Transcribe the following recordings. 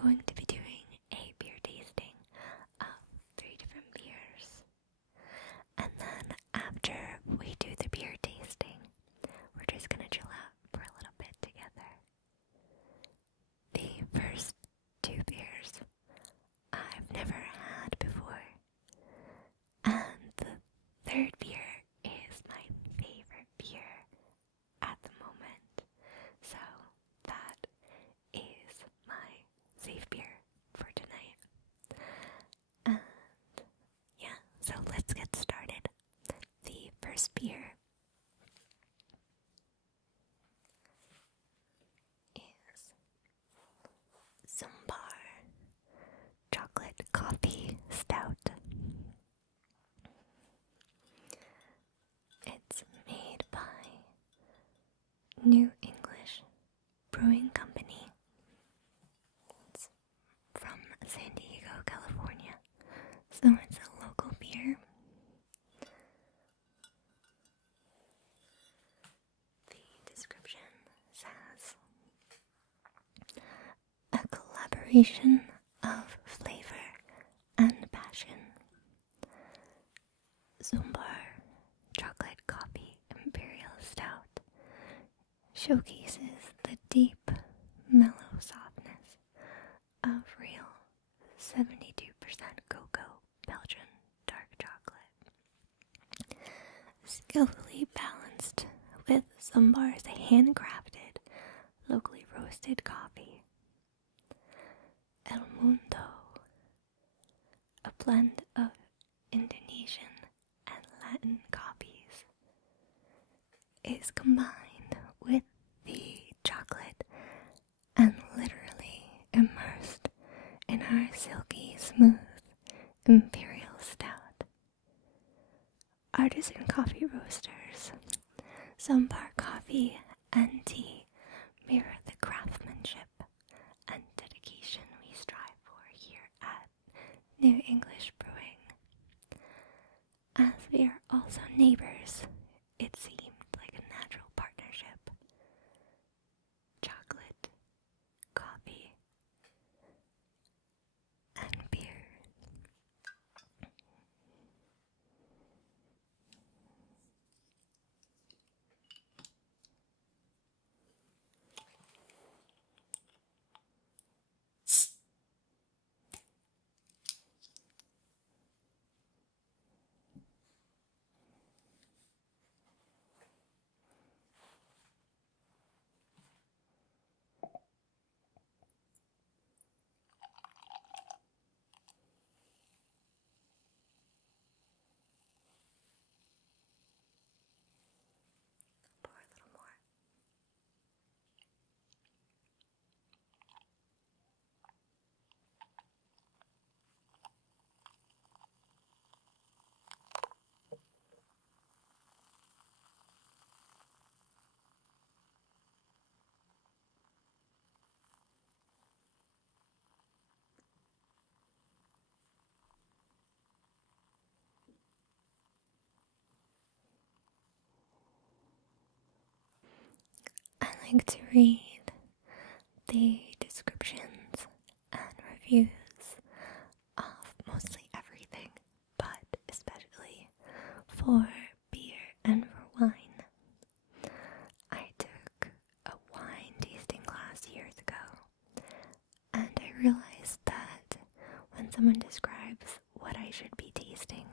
going to be doing a beer tasting of 3 different beers. And then after we do the beer tasting, we're just gonna chill out for a little bit together. The first 2 beers I've never had before. And the third beer is my favorite beer at the moment. So that is my safe beer for tonight. And yeah, so let's get started. The first beer is Zumbar Chocolate Coffee Stout. It's made by New English Brewing Company. It's from San Diego, California, so it's a local beer. The description says, a collaboration of flavor and passion. Zumbar Chocolate Coffee Imperial Stout showcases the deep, mellow softness of real 72% cocoa Belgian dark chocolate, skillfully balanced with Zumbar's handcrafted, locally roasted coffee. El Mundo, a blend of Indonesian and Latin coffees, is combined with the chocolate and literally immersed in our silky smooth imperial stout. Artisan coffee roasters, Zumbar coffee and tea mirror the craftsmanship and dedication we strive for here at New English Brewing. As we are also neighbors, it seemed like a natural partnership. Chocolate, coffee, and beer. Pour a little more. I like to read the descriptions and reviews of mostly everything, but especially for beer and for wine. I took a wine tasting class years ago, and I realized that when someone describes what I should be tasting,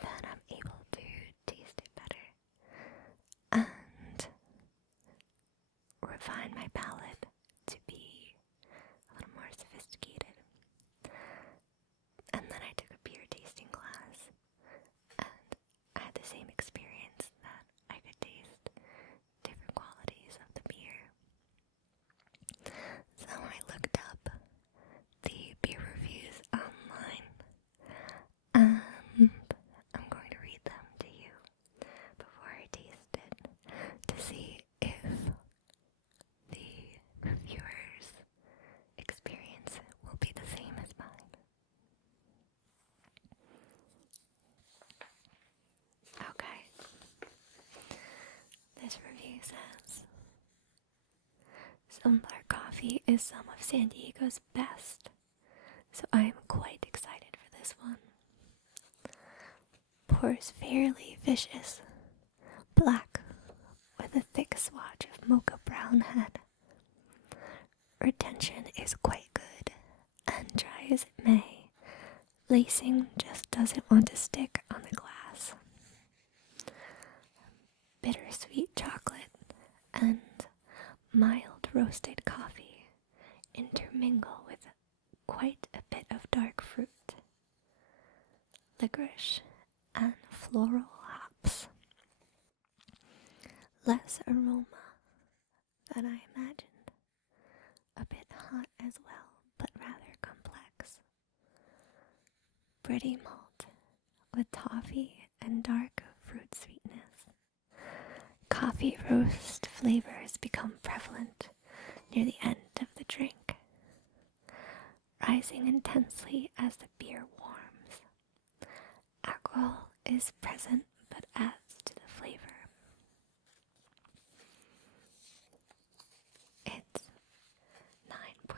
then I'm able to taste it better and refine my palate to be a little more sophisticated. And then I took a beer tasting class, and I had the same experience that I could taste different qualities of the beer. So I looked up the beer reviews online, and I'm going to read them to you before I taste it to see if the Zumbar coffee is some of San Diego's best, so I am quite excited for this one. Pours fairly vicious, black with a thick swatch of mocha brown head. Retention is quite good, and dry as it may, lacing just doesn't want to stick on the glass. Bittersweet chocolate and mild roasted coffee intermingle with quite a bit of dark fruit, licorice, and floral hops. Less aroma than I imagined, a bit hot as well, but rather complex. Bready malt with toffee and dark fruit sweetness. Coffee roast flavors become prevalent near the end of the drink, rising intensely as the beer warms. Alcohol is present but adds to the flavor. It's 9.3%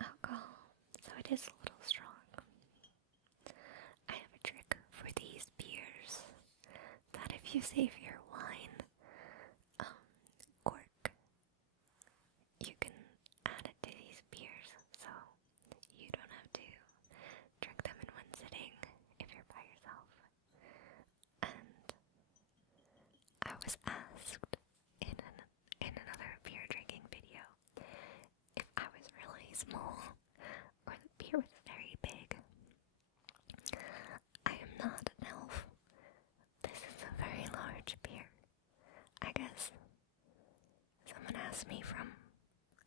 alcohol, so it is a little strong. I have a trick for these beers that if you save your wine cork, you can add it to these beers, so you don't have to drink them in one sitting if you're by yourself. And I was asked in another beer drinking video if I was really small or the beer was very big. I am not an elf. This is a very large beer. I guess someone asked me from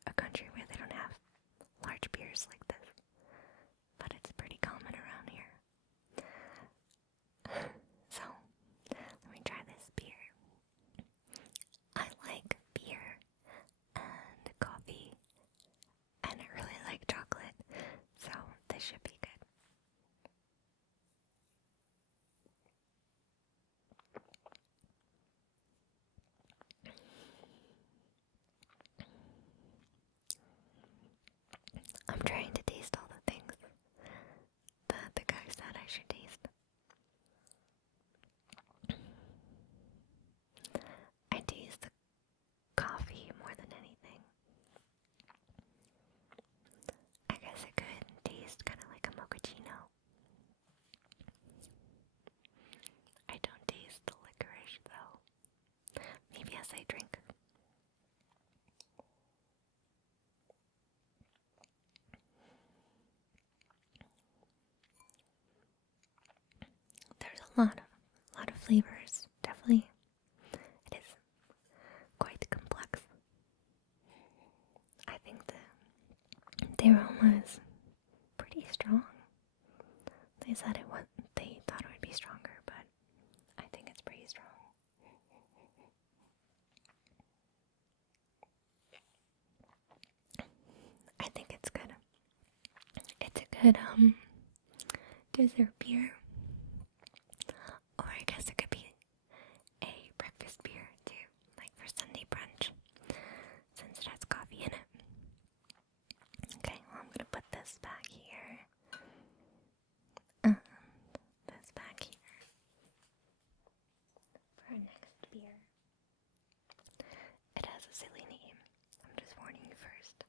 a country where they don't have large beers like this, but it's pretty common around here. So, let me try this beer. I like beer and coffee, and I really like chocolate, so this should be good. I'm trying to taste all the things that the guy said I should taste. I taste the coffee more than anything. I guess it could taste kind of like a mochaccino. I don't taste the licorice though. Maybe as I drink. There's a lot of flavors. Definitely, it is quite complex. I think the aroma is pretty strong. They said they thought it would be stronger, but I think it's pretty strong. I think it's good. It's a good dessert beer. Or I guess it could be a breakfast beer too, like for Sunday brunch, since it has coffee in it. Okay, well, I'm gonna put this back here. And this back here. For our next beer. It has a silly name. I'm just warning you first.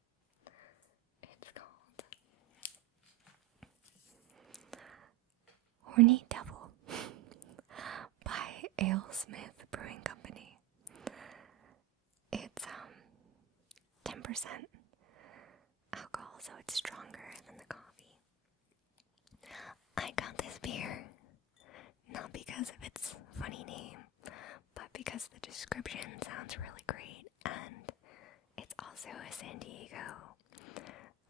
It's called Horny Devil by AleSmith Brewing Company. It's 10% alcohol, so it's stronger than the coffee. I got this beer not because of its funny name, but because the description sounds really great, and it's also a San Diego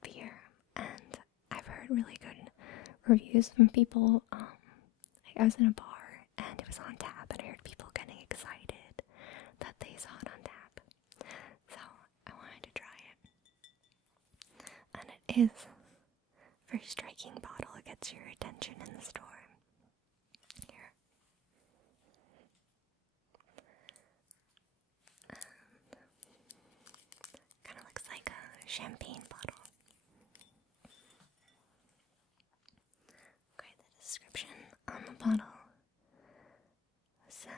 beer, and I've heard really good reviews from people. I was in a bar and it was on tap, and I heard people getting excited that they saw it on tap, so I wanted to try it. And it is a very striking bottle. It gets your attention in the store. Here. And champagne bottle. Okay, the description on the bottle says,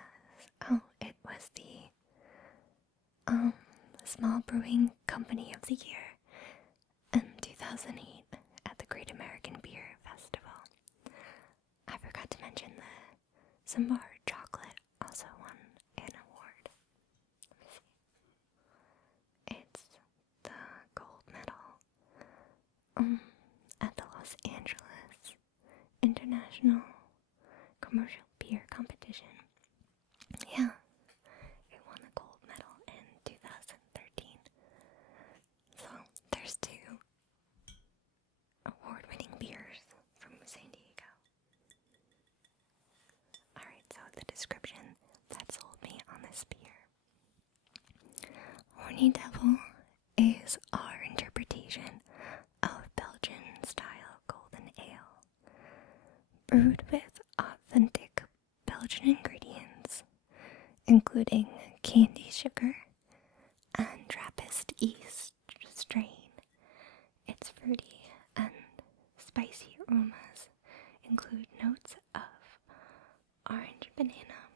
it was the Small Brewing Company of the Year in 2008 at the Great American Beer Festival. I forgot to mention the Sambar chocolate also won an award. Let me see. It's the gold medal at the Los Angeles International Commercial Beer Competition. Yeah, it won the gold medal in 2013. So there's 2 award-winning beers from San Diego. Alright, so the description that sold me on this beer. Horny Devil is our interpretation of Belgian-style golden ale, brewed with authentic Belgian ingredients, including candy sugar and Trappist yeast strain. Its fruity and spicy aromas include notes of orange, banana,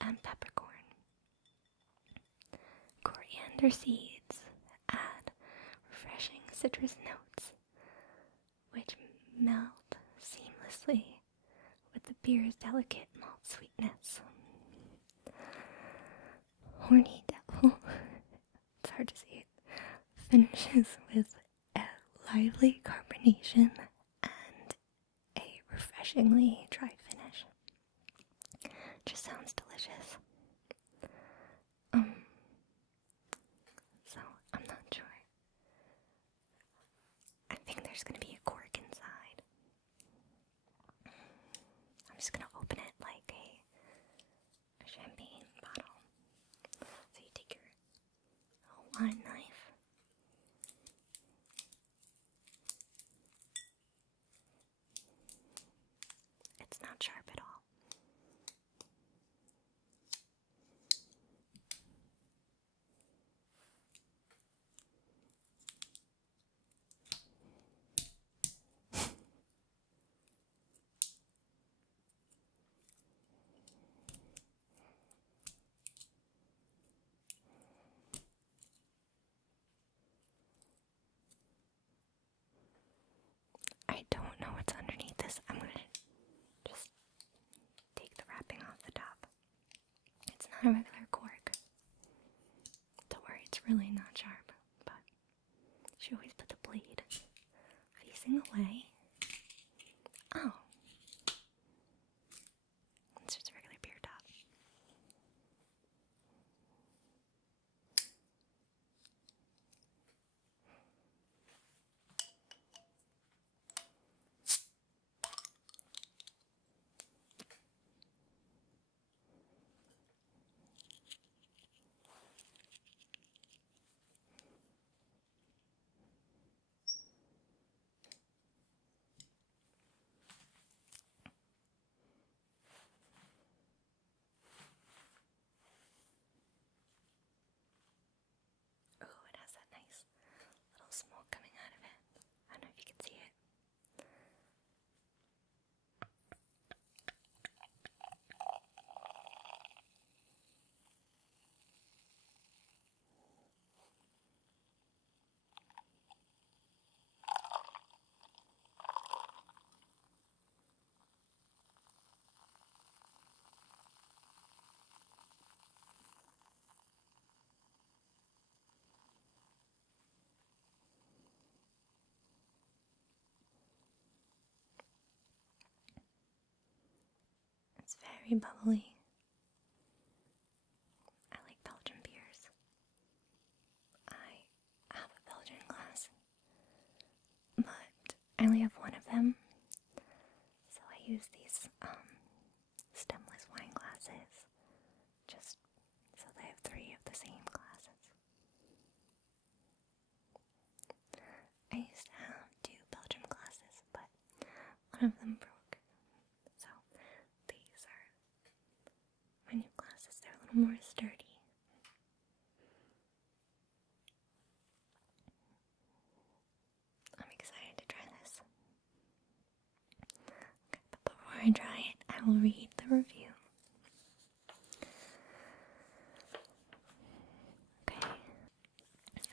and peppercorn. Coriander seeds add refreshing citrus notes, which melt seamlessly with the beer's delicate malt sweetness. Horny Devil, it's hard to see it, finishes with a lively carbonation and a refreshingly dry finish. Just sounds delicious. So I'm not sure. I think there's gonna be a cork inside. I'm just gonna open it like a champagne bottle. So you take your wine knife. It's not sharp at all. I don't know what's underneath this. I'm gonna just take the wrapping off the top. It's not a regular cork. Don't worry, it's really not sharp, but she always put the blade facing away. Oh. It's just a regular beer top. Oh, it has that nice little smoke coming out of it. I don't know if you can see it. It's very bubbly. I like Belgian beers. I have a Belgian glass, but I only have one of them, so I use these stemless wine glasses, just so they have 3 of the same glasses. I used to have 2 Belgian glasses, but one of them broke, so these are my new glasses. They're a little more sturdy. I will read the review.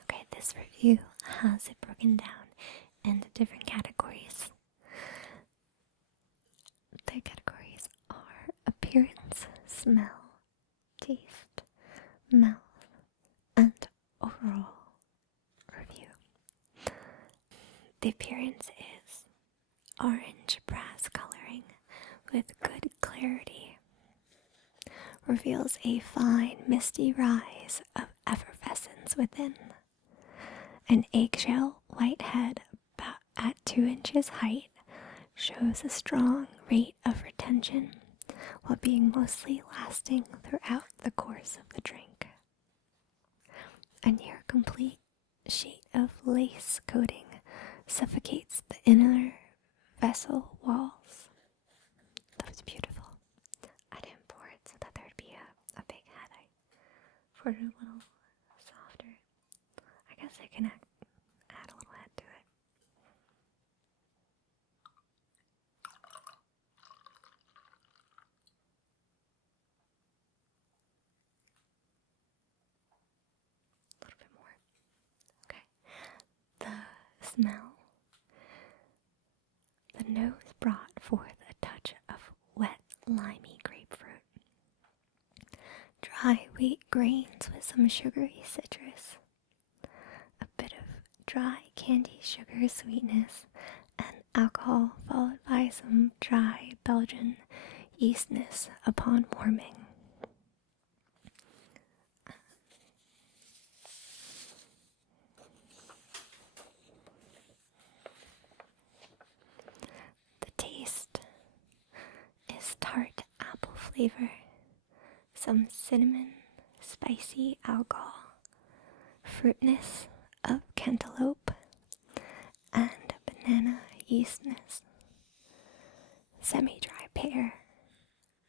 Okay, this review has it broken down into different categories. The categories are appearance, smell, taste, mouth, and overall review. The appearance is orange brass coloring with good clarity. Reveals a fine, misty rise of effervescence within. An eggshell white head about at 2 inches height shows a strong rate of retention while being mostly lasting throughout the course of the drink. A near complete sheet of lace coating suffocates the inner vessel walls. That was beautiful. I didn't pour it so that there'd be a big head. I poured it a little softer. I guess I can add a little head to it. A little bit more. Okay. The smell. The nose brought forth a touch of wet, limey grapefruit. Dry wheat grains with some sugary citrus. A bit of dry candy sugar sweetness and alcohol, followed by some dry Belgian yeastness upon warming. The taste is tart apple flavor, some cinnamon, spicy alcohol, fruitness of cantaloupe, and banana yeastness, semi-dry pear,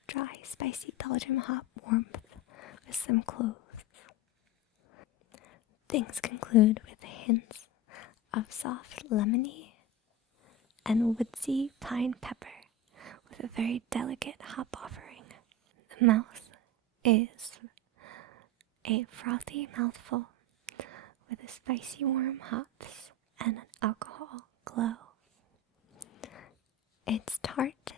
dry spicy Belgian hop warmth with some cloves. Things conclude with hints of soft lemony and woodsy pine pepper with a very delicate hop offering. The mouth is a frothy mouthful with a spicy warm hops and an alcohol glow. It's tart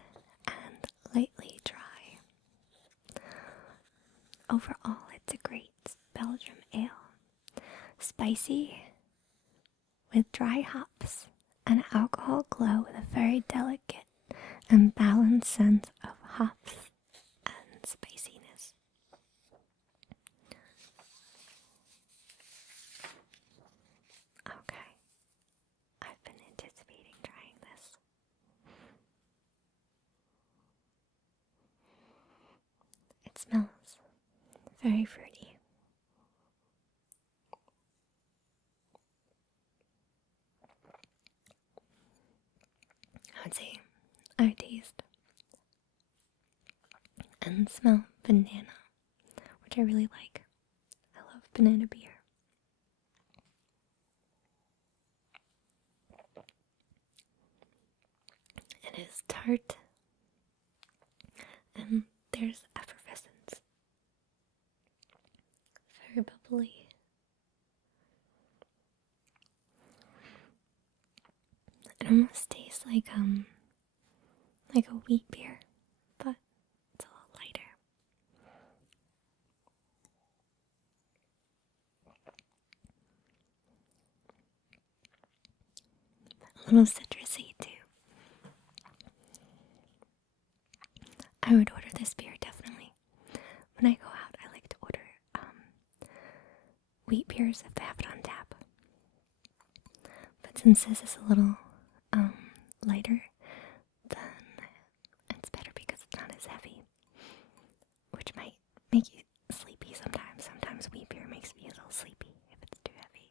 and lightly dry. Overall, it's a great Belgian ale. Spicy with dry hops and alcohol glow with a very delicate and balanced sense of hops and spiciness. Okay, I've been anticipating trying this. It smells very fruity. I would say I taste and smell banana, which I really like. I love banana beer. It is tart and there's effervescence. Very bubbly. It almost tastes like a wheat beer, but it's a little lighter. A little citrusy too. I would order this beer definitely. When I go out, I like to order wheat beers if they have it on tap. But since this is a little lighter, then it's better because it's not as heavy, which might make you sleepy sometimes. Sometimes wheat beer makes me a little sleepy if it's too heavy.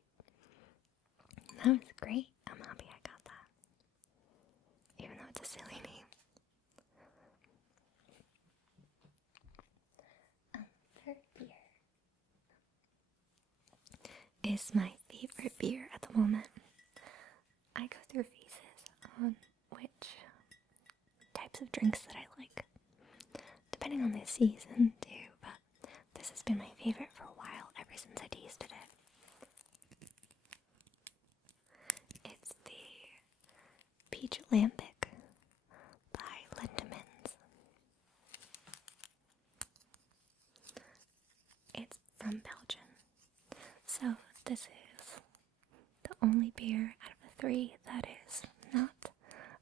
That was great. I'm happy I got that, even though it's a silly name. Third beer is my favorite beer at the moment. I go through phases on which types of drinks that I like. depending on the season too, but this has been my favorite for a while, ever since I tasted it. It's the Peach Lambic by Lindemans. It's from Belgium, so this is the only beer out of the three that is not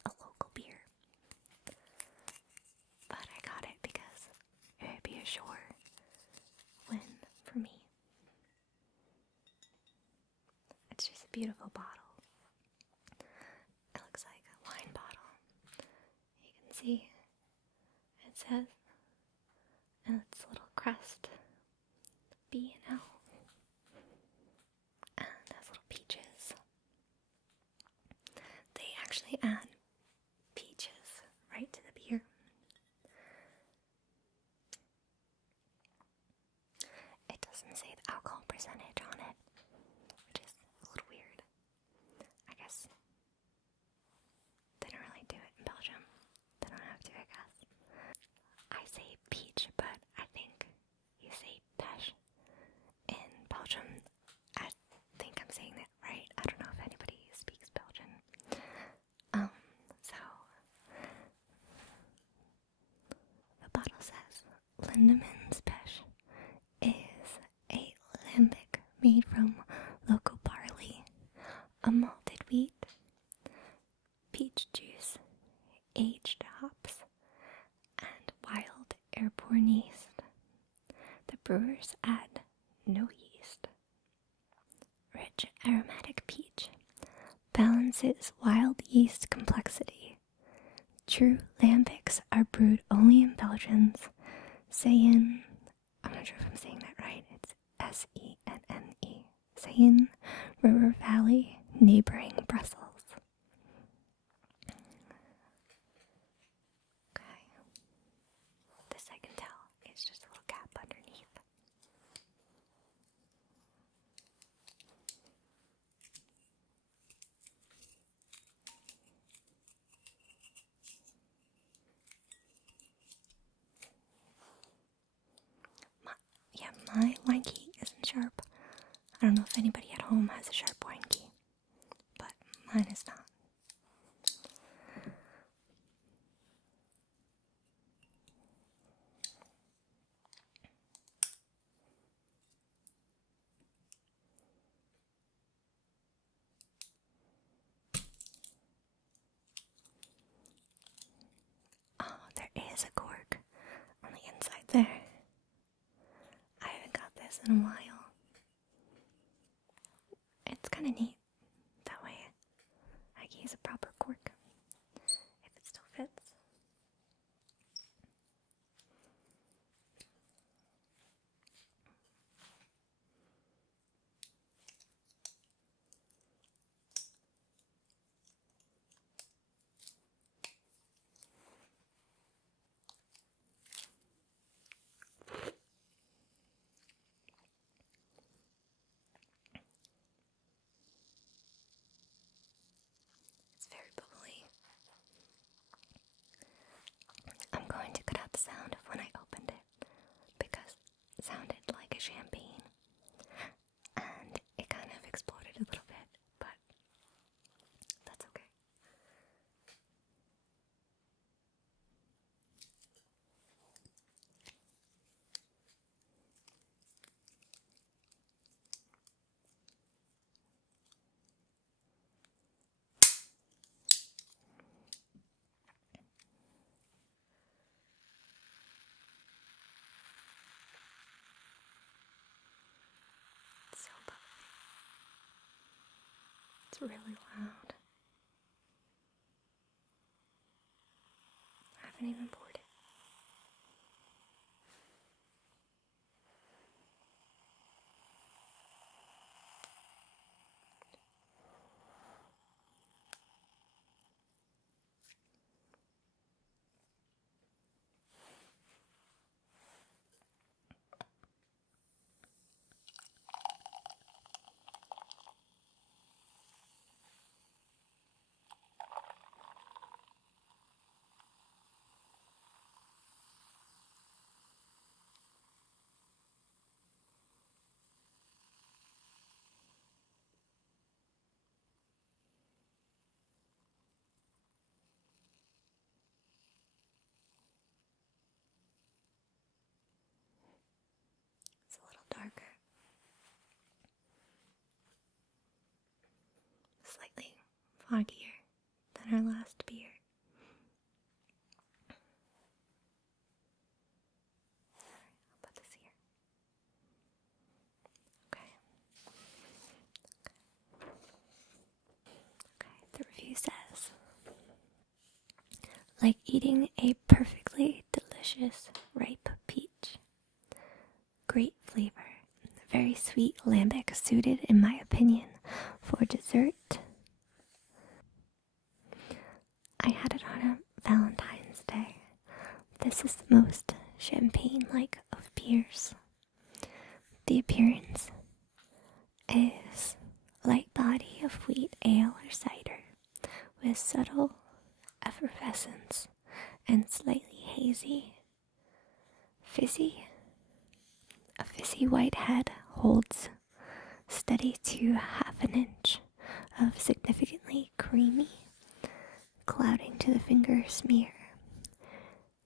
a local beer. But I got it because it would be a sure win for me. It's just a beautiful bottle. It looks like a wine bottle. You can see it says, and its little crest, B and L, and it has little peaches. They actually add peaches right to the beer. It doesn't say the alcohol percentage on it, which is a little weird. I guess they don't really do it in Belgium. They don't have to, I guess. I say peach, but I think you say pêche in Belgium. I think I'm saying that right. I don't know if anybody speaks Belgian. So the bottle says Lindemans Pêche is a lambic made from local barley, a malted wheat, peach juice, aged hops, and wild airborne yeast. The brewers add no yeast. Rich aromatic peach balances wild yeast complexity. True lambics are brewed only in Belgium's Seine, I'm not sure if I'm saying that right, it's Senne, Seine River Valley, neighboring Brussels. Okay, this I can tell is just a little cap underneath. My wine key isn't sharp. I don't know if anybody at home has a sharp wine key, but mine is not. Oh, there is a cork on the inside there. I haven't got this in a while. It's kind of neat. That way I can use a proper cork if it still fits. It's very bubbly. I'm going to cut out the sound of when I opened it because it sounded like a champagne and it kind of exploded a little bit, but that's okay. It's so bubbly. It's really loud. I haven't even poured it. darker. Slightly foggier than our last beer. I'll put this here. Okay. The review says, like eating a perfectly delicious ripe peach. Great flavor. Very sweet lambic, suited, in my opinion, for dessert. I had it on a Valentine's Day. This is the most champagne-like of beers. The appearance is light body of wheat ale or cider with subtle effervescence and slightly hazy. A fizzy white head holds steady to half an inch of significantly creamy, clouding to the finger smear.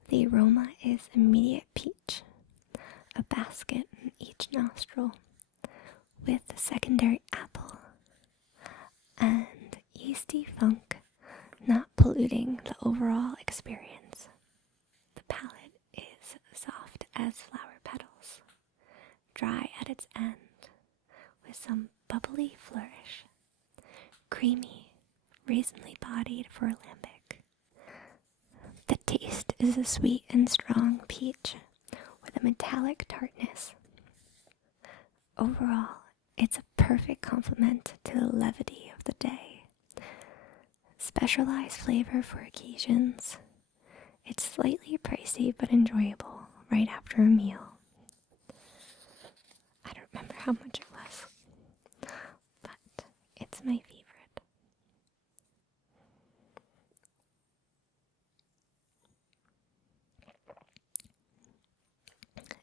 The aroma is immediate peach, a basket in each nostril, with secondary apple and yeasty funk not polluting the overall experience. The palate is soft as flower petals, dry at its end, with some bubbly flourish, creamy, raisinly bodied for a lambic. The taste is a sweet and strong peach with a metallic tartness. Overall, it's a perfect complement to the levity of the day. Specialized flavor for occasions. It's slightly pricey but enjoyable right after a meal. I don't remember how much it was, but it's my favorite.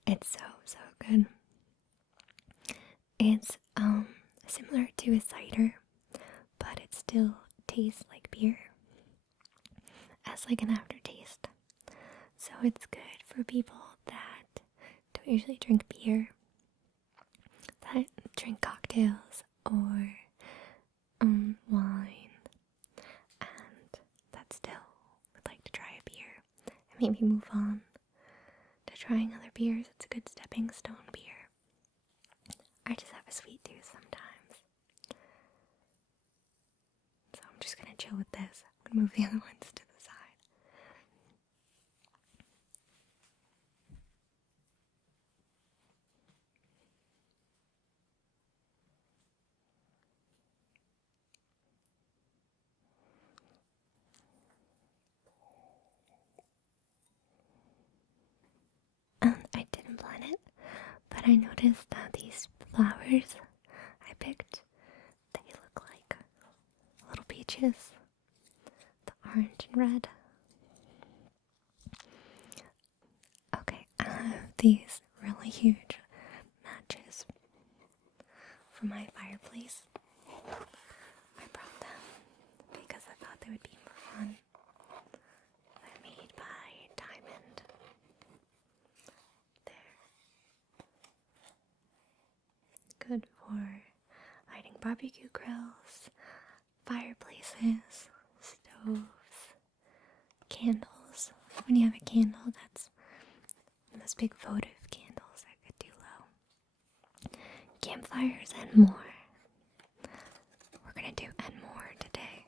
It's so good. It's similar to a cider, but it still tastes like beer as like an aftertaste. So it's good for people that don't usually drink beer, that drink cocktails or wine, and that still would like to try a beer and maybe move on to trying other beers. It's a good stepping stone beer. I just have a sweet tooth sometimes, so I'm just gonna chill with this. I'm gonna move the other ones to the side. I didn't plan it, but I noticed that these flowers I picked, they look like little peaches, the orange and red. Okay, I have these really huge matches for my fireplace. I brought them because I thought they would be more fun. They're made by Diamond. They're good for lighting barbecue grills, fireplaces, stoves, candles. When you have a candle that's those big votive candles that could do low. Campfires and more. We're gonna do and more today.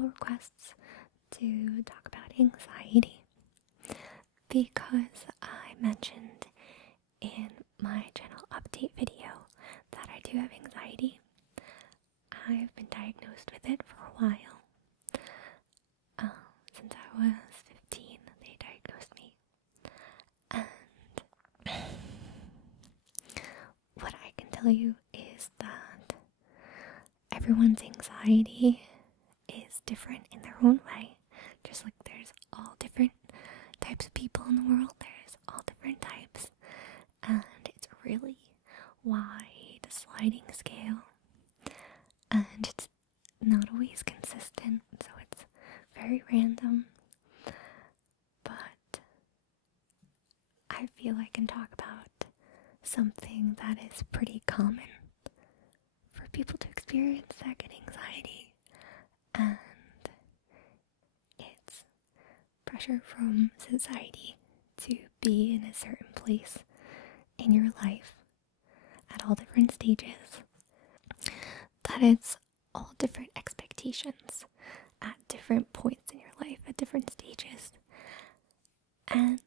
multiple requests to talk about anxiety because I mentioned in my channel update video that I do have anxiety. I've been diagnosed with it for a while. Since I was 15, they diagnosed me. And what I can tell you is that everyone's anxiety is different in their own way. Just like there's all different types of people in the world, there's all different types. And it's a really wide sliding scale. And it's not always consistent, so it's very random. But I feel I can talk about something that is pretty common for people to experience second anxiety, and it's pressure from society to be in a certain place in your life at all different stages. That it's all different expectations at different points in your life, at different stages. And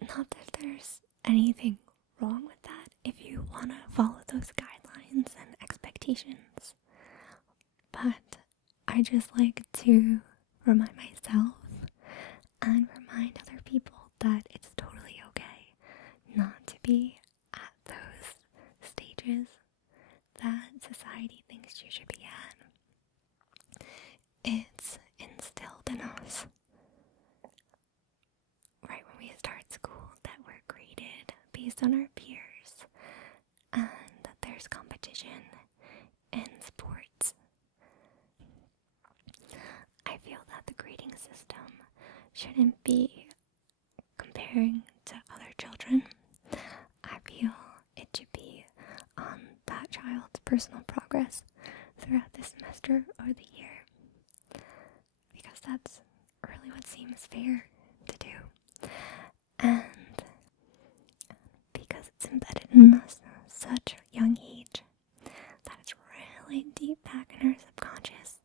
not that there's anything wrong with that if you want to follow those guidelines and expectations. But I just like to remind myself and remind other people that it's totally okay not to be at those stages that society thinks you should be at. It's instilled in us right when we start school that we're graded based on our peers and that there's competition in sports. I feel that the grading system shouldn't be comparing to other children. I feel it should be on that child's personal progress throughout the semester or the year, because that's really what seems fair to do. And because it's embedded in us at such a young age that it's really deep back in our subconscious,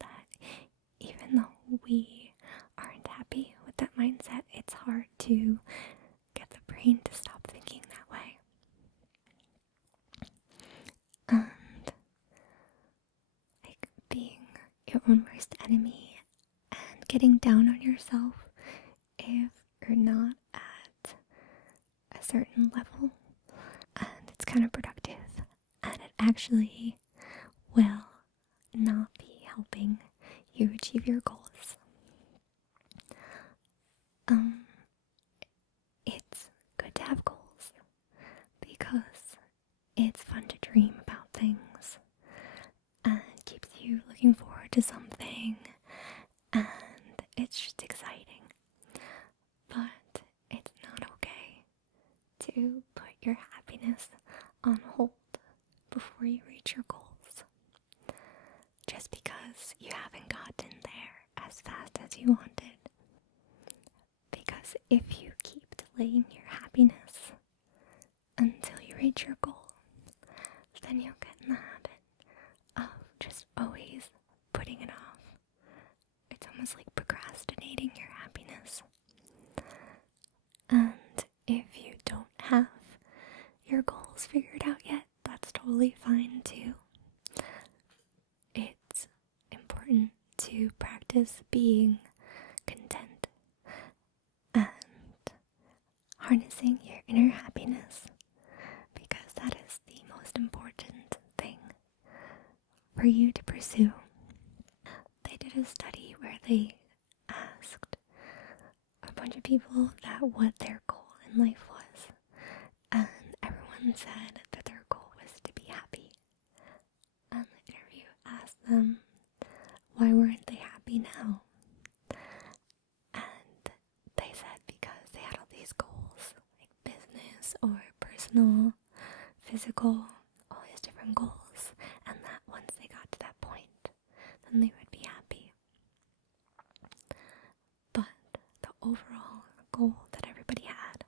that even though we aren't happy with that mindset, it's hard to get the brain to stop thinking that way. And like being your own worst enemy and getting down on yourself if you're not at a certain level, and it's counterproductive, and it actually will not be helping you achieve your goals. It's good to have goals because it's fun to dream about things and keeps you looking forward to something, and it's just exciting. But it's not okay to put your happiness on hold before you reach your goals, just because you haven't gotten there as fast as you wanted. Because if you keep delaying your happiness until you reach your goal, then you'll get in the habit of just always putting it off. It's almost like procrastinating your happiness. And if you don't have your goals figured out yet, that's totally fine too. It's important to practice being content and harnessing your inner happiness, because that is the most important thing for you to pursue. They did a study where they asked a bunch of people that what their goal in life was, and everyone said that their goal was to be happy. And the interview asked them, why weren't they happy now? And they said because they had all these goals, like business or personal, physical, all these different goals, and that once they got to that point, then they would be happy. But the overall goal that everybody had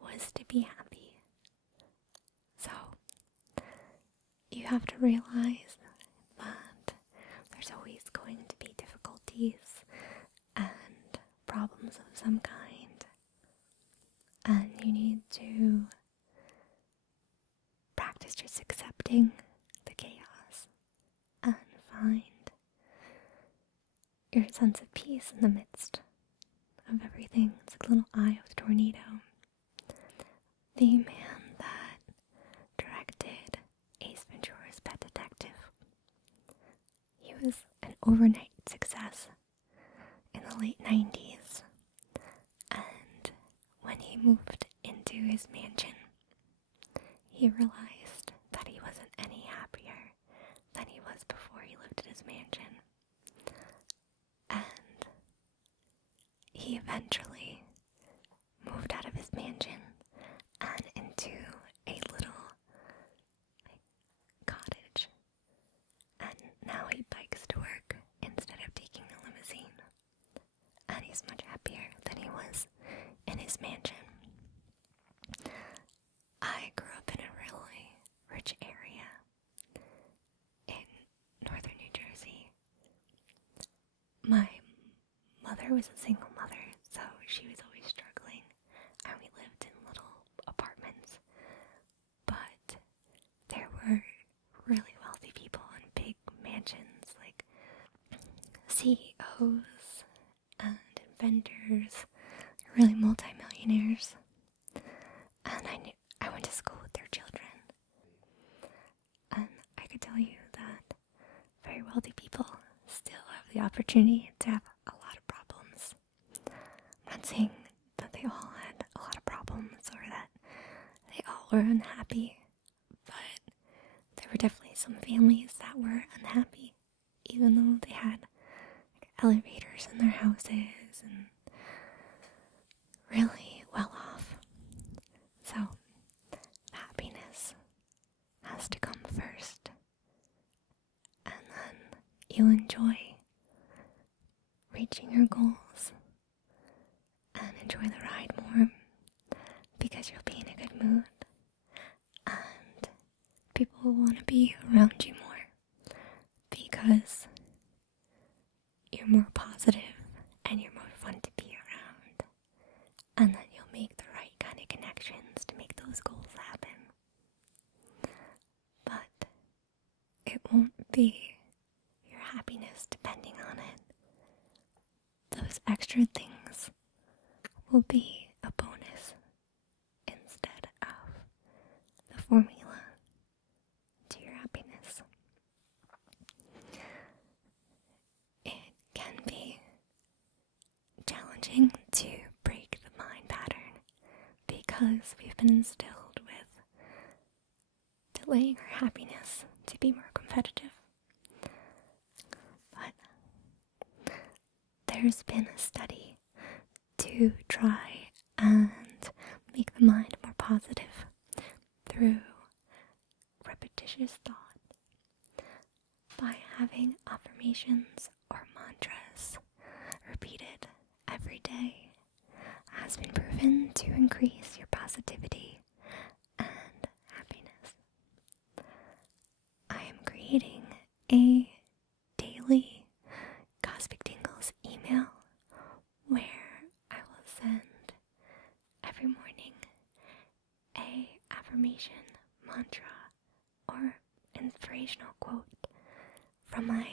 was to be happy. So you have to realize that there's some kind, and you need to practice just accepting the chaos and find your sense of peace in the midst of everything. It's like a little eye of the tornado. The man that directed Ace Ventura's Pet Detective, he was an overnight success in the late 90s, and when he moved into his mansion, he realized that he wasn't any happier than he was before he lived in his mansion. And he eventually moved out of his mansion and into a little cottage. And now he bikes to work instead of taking a limousine. And he's much happier than he was in his mansion. I grew up in a really rich area in northern New Jersey. My mother was a single mother, so she was always struggling, and we lived in little apartments. But there were really wealthy people in big mansions, like CEOs and inventors, really multimillionaires. And I went to school with their children. And I could tell you that very wealthy people still have the opportunity to have a lot of problems. I'm not saying that they all had a lot of problems or that they all were unhappy, but there were definitely some families that were unhappy, even though they had elevators in their houses and really well off. So, happiness has to come first, and then you'll enjoy reaching your goals and enjoy the ride more because you'll be in a good mood and people will want to be around you more because you're more positive and you're more fun to be around, and then you'll make the right kind of connections to make those goals happen. But it won't be your happiness depending on it. Those extra things will be a bonus instead of the formula to your happiness. It can be challenging to break the mind pattern because we've been instilled with delaying our happiness to be more competitive. But there's been a study to try and make the mind more positive through repetitious thought by having affirmations or mantras repeated every day has been proven to increase your positivity and happiness. I am creating a daily Cosmic Tingles email where I will send every morning a affirmation, mantra, or inspirational quote from my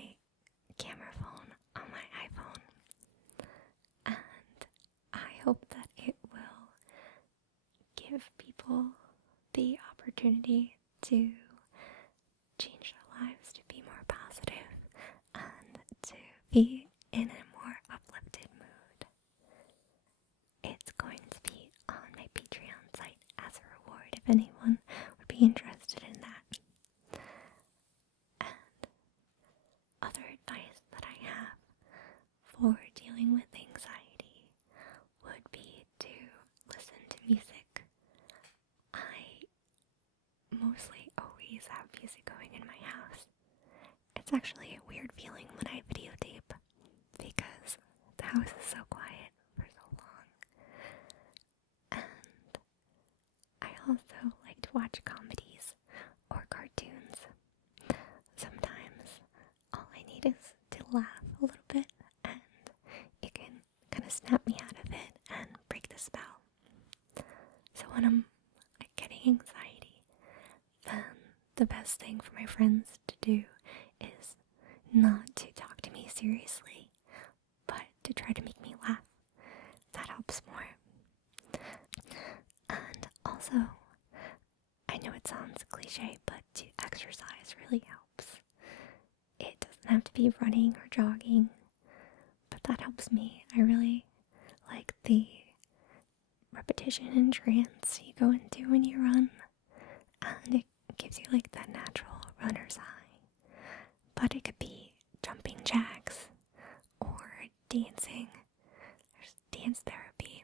camera phone on my iPhone. And I hope that it will give people the opportunity to change their lives to be more positive and to be in a more uplifted mood. It's going to be on my Patreon site as a reward if anyone would be interested in that. And other advice that I have for dealing with anxiety would be to listen to music. I mostly always have music going in my house. It's actually a weird feeling when I videotape because the house is so quiet for so long. And I also like to watch comedies or cartoons. Sometimes all I need is to laugh a little bit and it can kind of snap me out of it when I'm like getting anxiety, then the best thing for my friends to do is not to talk to me seriously, but to try to make me laugh. That helps more. And also, I know it sounds cliche, but to exercise really helps. It doesn't have to be running or jogging, but that helps me. I really like the repetition and trance you go into when you run, and it gives you like that natural runner's high. But it could be jumping jacks or dancing. There's dance therapy,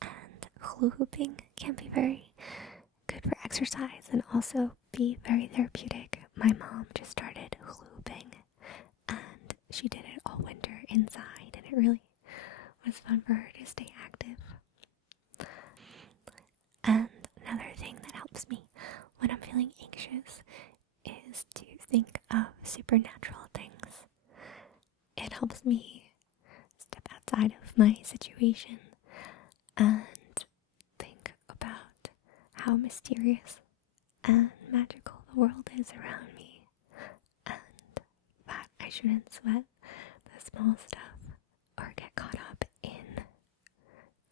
and hula hooping can be very good for exercise and also be very therapeutic. My mom just started hula hooping, and she did it all winter inside, and it really was fun for her to stay active. And another thing that helps me when I'm feeling anxious is to think of supernatural things. It helps me step outside of my situation and think about how mysterious and magical the world is around me, and that I shouldn't sweat the small stuff or get caught up in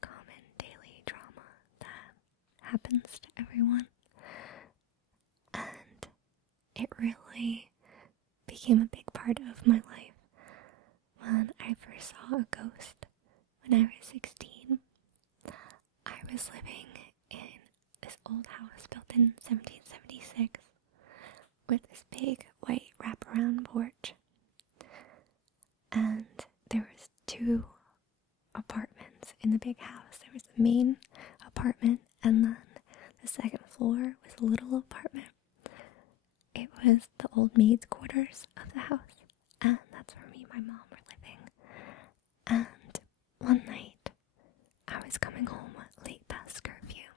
common daily drama that happens to everyone. And it really became a big part of my life when I first saw a ghost when I was 16. I was living in this old house built in 1776 with this big white wraparound porch, and there was 2 apartments in the big house. There was the main apartment, and then the second floor was a little apartment. It was the old maid's quarters of the house, and that's where me and my mom were living. And one night, I was coming home late past curfew,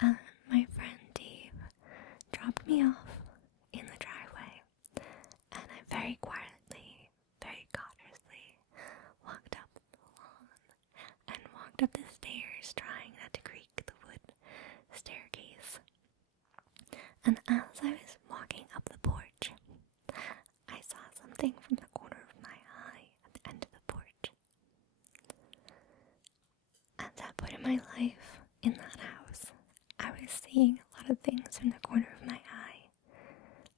and my friend Dave dropped me off in the driveway, and I very quietly, very cautiously walked up the lawn and walked up the stairs, trying not to creak the wood staircase. And as I was walking up the porch, I saw something from the corner of my eye at the end of the porch. At that point in my life, in that house, I was seeing a lot of things from the corner of my eye,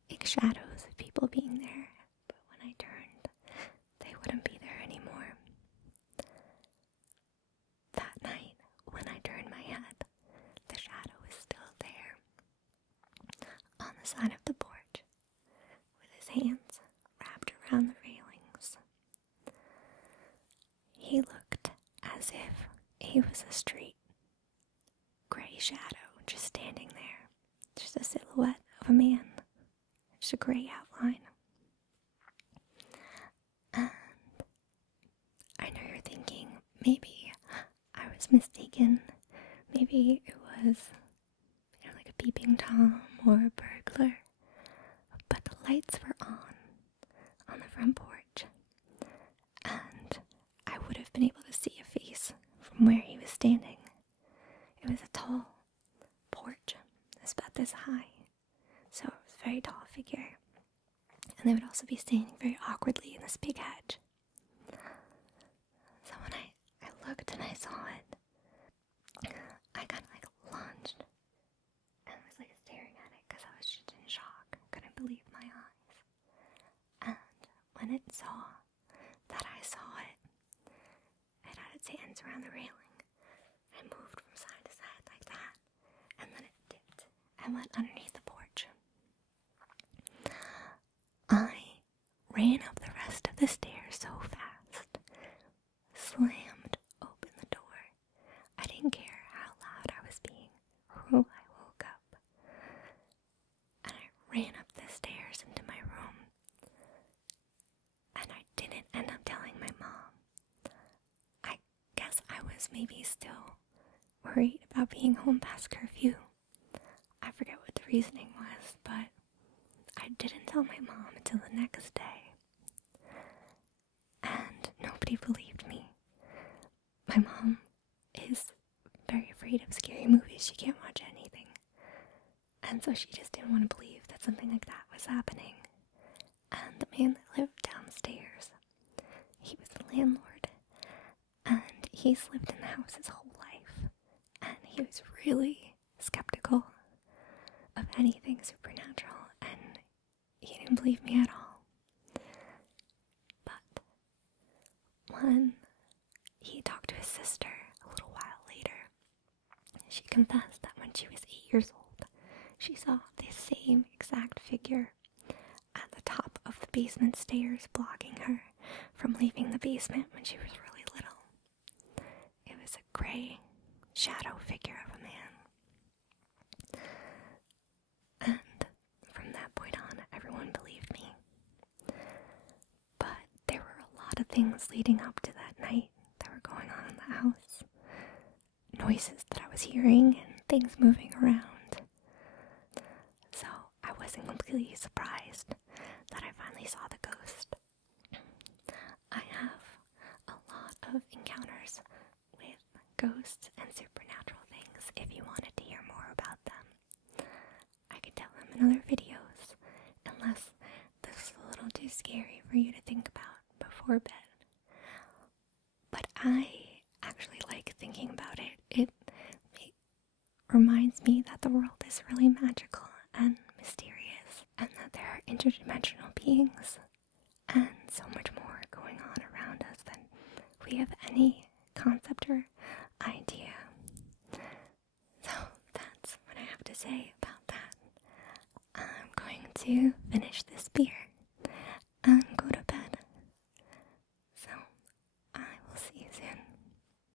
big shadows of people being there, but when I turned, they wouldn't be there anymore. That night, when I turned my head, the shadow was still there, on the side of the porch, with his hands wrapped around the railings. He looked as if he was a straight gray shadow just standing there, just a silhouette of a man, just a gray outline. And I know you're thinking, maybe I was mistaken, maybe it was, like a peeping Tom or a burglar, but the lights were on the front porch, and I would have been able to see a face from where he was standing. It was a tall porch. It was about this high, so it was a very tall figure, and they would also be standing very awkwardly in this big hedge. So when I looked and I saw it, I kind of like lunged and was like staring at it because I was just in shock. I couldn't believe my eyes. And when it saw that I saw it, it had its hands around the railing and moved from side to side like that, and then it dipped and went underneath the porch. I ran up the rest of the stairs so fast, slammed open the door. I didn't care how loud I was being or who I woke up. And I ran up the stairs into my room. And I didn't end up telling my mom. I guess I was maybe still worried about being home past curfew. I forget what the reasoning was, but I didn't tell my mom until the next day. And nobody believed me. My mom is very afraid of scary movies. She can't watch anything. And so she just didn't want to believe that something like that was happening. And the man that lived downstairs, he was the landlord. And he's lived in the house his whole life. And he was really skeptical of anything supernatural. And he didn't believe me at all. But when he talked to his sister a little while later, she confessed that when she was 8 years old, she saw the same exact figure at the top of the basement stairs, blocking her from leaving the basement when she was really little. It was a gray shadow figure of a man. And from that point on, everyone believed me. But there were a lot of things leading up to that night that were going on in the house. Noises that I was hearing and things moving around. So I wasn't completely surprised that I finally saw the ghost. I have a lot of encounters with ghosts and supernatural things. If you wanted to hear more about them, I could tell them in other videos, unless this is a little too scary for you to think about before bed. But I actually like thinking about it. It reminds me that the world is really magical and mysterious, and that there are interdimensional beings and so much more going on around us than we have any concept or idea. So that's what I have to say about that. I'm going to finish this beer.